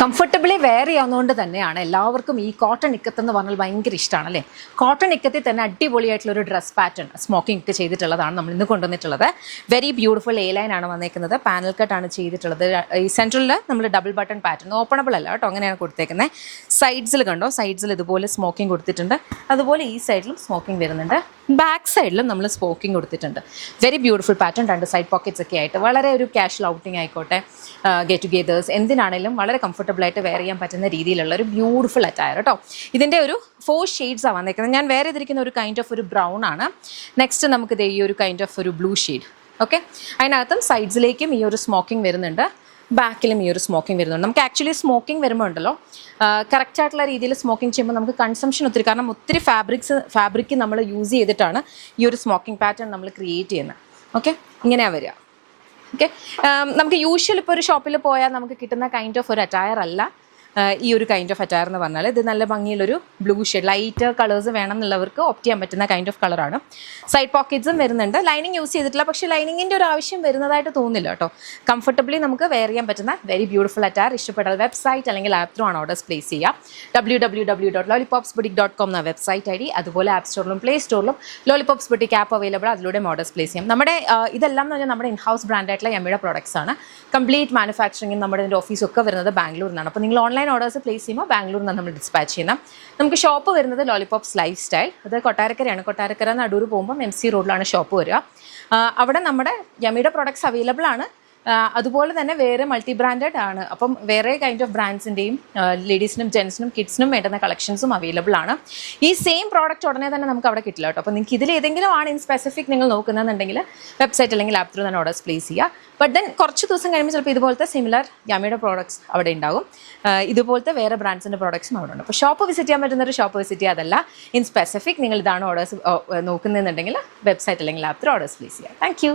Comfortably wear ചെയ്യാവുന്നതുകൊണ്ട് തന്നെയാണ് എല്ലാവർക്കും ഈ കോട്ടൺ ഇക്കത്ത് എന്ന് പറഞ്ഞാൽ ഭയങ്കര ഇഷ്ടമാണ് അല്ലേ. കോട്ടൺ ഇക്കത്തിൽ തന്നെ അടിപൊളിയായിട്ടുള്ള ഒരു ഡ്രസ് പാറ്റേൺ സ്മോക്കിംഗ് ഒക്കെ ചെയ്തിട്ടുള്ളതാണ് നമ്മൾ ഇന്ന് കൊണ്ടുവന്നിട്ടുള്ളത്. വെരി ബ്യൂട്ടിഫുൾ എ ലൈൻ ആണ് വന്നേക്കുന്നത്. പാനൽ കട്ടാണ് ചെയ്തിട്ടുള്ളത്. ഈ സെൻട്രലിൽ നമ്മൾ ഡബിൾ ബട്ടൺ പാറ്റേൺ, ഓപ്പണബിൾ അല്ല കേട്ടോ, അങ്ങനെയാണ് കൊടുത്തേക്കുന്നത്. സൈഡ്സിൽ കണ്ടോ, സൈഡ്സിൽ ഇതുപോലെ സ്മോക്കിംഗ് കൊടുത്തിട്ടുണ്ട്. അതുപോലെ ഈ സൈഡിലും സ്മോക്കിംഗ് വരുന്നുണ്ട്. ബാക്ക് സൈഡിലും നമ്മൾ സ്മോക്കിംഗ് കൊടുത്തിട്ടുണ്ട്. Very beautiful pattern. രണ്ട് സൈഡ് പോക്കറ്റ്സ് ഒക്കെ ആയിട്ട് വളരെ ഒരു കാഷ്വൽ ഔട്ടിംഗ് ആയിക്കോട്ടെ, ഗെറ്റ് ടുഗെദേഴ്സ് എന്തിനാണെങ്കിലും വളരെ കംഫർട്ടബിൾ ആയിട്ട് വെയർ ചെയ്യാൻ പറ്റുന്ന രീതിയിലുള്ള ഒരു ബ്യൂട്ടിഫുൾ അറ്റയർ കേട്ടോ. ഇതിൻ്റെ ഒരു 4 ഷെയ്ഡ്സാണ് വന്നേക്കുന്നത്. ഞാൻ വേറെ ചെയ്തിരിക്കുന്ന ഒരു കൈൻഡ് ഓഫ് ഒരു ബ്രൗൺ ആണ്. നെക്സ്റ്റ് നമുക്കിത് ഈ ഒരു കൈൻഡ് ഓഫ് ഒരു ബ്ലൂ ഷെയ്ഡ്. ഓക്കെ, അതിനകത്തും സൈഡ്സിലേക്കും ഈ ഒരു സ്മോക്കിംഗ് വരുന്നുണ്ട്, ബാക്കിലും ഈ ഒരു സ്മോക്കിംഗ് വരുന്നുണ്ട്. നമുക്ക് ആക്ച്വലി സ്മോക്കിംഗ് വരുമ്പോൾ ഉണ്ടല്ലോ, കറക്റ്റ് ആയിട്ടുള്ള രീതിയിൽ സ്മോക്കിംഗ് ചെയ്യുമ്പോൾ നമുക്ക് കൺസംഷൻ ഒത്തിരി, കാരണം ഒത്തിരി ഫാബ്രിക് നമ്മൾ യൂസ് ചെയ്തിട്ടാണ് ഈ ഒരു സ്മോക്കിംഗ് പാറ്റേൺ നമ്മൾ ക്രിയേറ്റ് ചെയ്യുന്നത്. ഓക്കെ, ഇങ്ങനെയാണ് വരിക. ഓക്കെ, നമുക്ക് യൂഷ്വൽ ഇപ്പോൾ ഒരു ഷോപ്പിൽ പോയാൽ നമുക്ക് കിട്ടുന്ന കൈൻഡ് ഓഫ് ഒരു അറ്റയർ അല്ല ഈ ഒരു കൈൻഡ് ഓഫ് അറ്റയർ എന്ന് പറഞ്ഞാൽ. ഇത് നല്ല ഭംഗിയുള്ളൊരു ബ്ലൂ ഷെയ്ഡ്, ലൈറ്റ് കളേഴ്സ് വേണം എന്നുള്ളവർക്ക് ഓപ്റ്റ് ചെയ്യാൻ പറ്റുന്ന കൈൻഡ് ഓഫ് കളറാണ്. സൈഡ് പോക്കറ്റ്സും വരുന്നുണ്ട്. ലൈനിങ് യൂസ് ചെയ്തിട്ടില്ല, പക്ഷേ ലൈനിങ്ങിൻ്റെ ഒരു ആവശ്യം വരുന്നതായിട്ട് തോന്നുന്നില്ല കേട്ടോ. കംഫർട്ടബിളി നമുക്ക് വെയർ ചെയ്യാൻ പറ്റുന്ന വെരി ബ്യൂട്ടിഫുൾ അറ്റയർ. ഇഷ്ടപ്പെട്ടാൽ വെബ്സൈറ്റ് അല്ലെങ്കിൽ ആപ്പ് ത്രൂ ആണ് ഓർഡേഴ്സ് പ്ലേസ് ചെയ്യുക. www.lollipopsboutique.com എന്ന വെബ്സൈറ്റ് ID. അതുപോലെ ആപ്പ് സ്റ്റോറിലും പ്ലേ സ്റ്റോറിലും ലോളിപോപ്സ് ബുട്ടിക് ആപ്പ് അവൈലബിൾ. അതിലൂടെ ഓർഡേഴ്സ് പ്ലേസ് ചെയ്യാം. നമ്മുടെ ഇതെല്ലാം എന്ന് പറഞ്ഞാൽ നമ്മുടെ ഇൻഹൗസ് ബ്രാൻഡായിട്ടുള്ള യമ്മിയുടെ പ്രോഡക്ട്സ് ആണ്. കംപ്ലീറ്റ് മാനുഫാക്ചറിങ് നമ്മുടെ ഇതിൻ്റെ ഓഫീസൊക്കെ വരുന്നത് ബാംഗ്ലൂരിൽ നിന്നാണ്. അപ്പോൾ നിങ്ങൾ ഓൺലൈൻ ഓർഡേഴ്സ് പ്ലേസ് ചെയ്യുമ്പോൾ ബാംഗ്ലൂരിൽ നിന്നാണ് നമ്മൾ ഡിസ്പാച്ച് ചെയ്യുന്നത്. നമുക്ക് ഷോപ്പ് വരുന്നത് ലോളിപോപ്സ് ലൈഫ് സ്റ്റൈൽ, അത് കൊട്ടാരക്കരയാണ്. കൊട്ടാരക്കര നടൂർ പോകുമ്പോൾ MC റോഡിലാണ് ഷോപ്പ് വരിക. അവിടെ നമ്മുടെ യമ്മിയുടെ പ്രോഡക്ട്സ് അവൈലബിൾ ആണ്. അതുപോലെ തന്നെ വേറെ മൾട്ടി ബ്രാൻഡഡ് ആണ്. അപ്പം വേറെ കൈൻഡ് ഓഫ് ബ്രാൻഡ്സിൻ്റെയും ലേഡീസിനും ജെൻസിനും കിഡ്സിനും വേണ്ടുന്ന കളക്ഷൻസും അവൈലബിൾ ആണ്. ഈ സെയിം പ്രോഡക്റ്റ് ഉടനെ തന്നെ നമുക്ക് അവിടെ കിട്ടില്ല കേട്ടോ. അപ്പോൾ നിങ്ങൾക്ക് ഇതിൽ ഏതെങ്കിലും ആണ് ഇൻ സ്പെസിഫിക് നിങ്ങൾ നോക്കുന്നതെന്നുണ്ടെങ്കിൽ വെബ്സൈറ്റ് അല്ലെങ്കിൽ ആപ്പ് ത്രൂ തന്നെ ഓർഡേഴ്സ് പ്ലേസ് ചെയ്യുക. ബട്ട് ദെൻ കുറച്ച് ദിവസം കഴിയുമ്പോൾ ചിലപ്പോൾ ഇതുപോലത്തെ സിമിലർ യമ്മിയുടെ പ്രോഡക്ട്സ് അവിടെ ഉണ്ടാകും. ഇതുപോലത്തെ വേറെ ബ്രാൻഡ്സിൻ്റെ പ്രോഡക്ട്സും അവിടെ ഉണ്ട്. അപ്പോൾ ഷോപ്പ് വിസിറ്റ് ചെയ്യാൻ പറ്റുന്ന ഒരു ഷോപ്പ് വിസിറ്റ് ചെയ്യുക. അതല്ല ഇൻ സ്പെസിഫിക് നിങ്ങൾ ഇതാണ് ഓർഡേഴ്സ് നോക്കുന്നതെന്നുണ്ടെങ്കിൽ വെബ്സൈറ്റ് അല്ലെങ്കിൽ ആപ്പ് ത്രൂ ഓർഡേഴ്സ് പ്ലേസ് ചെയ്യുക. Thank you.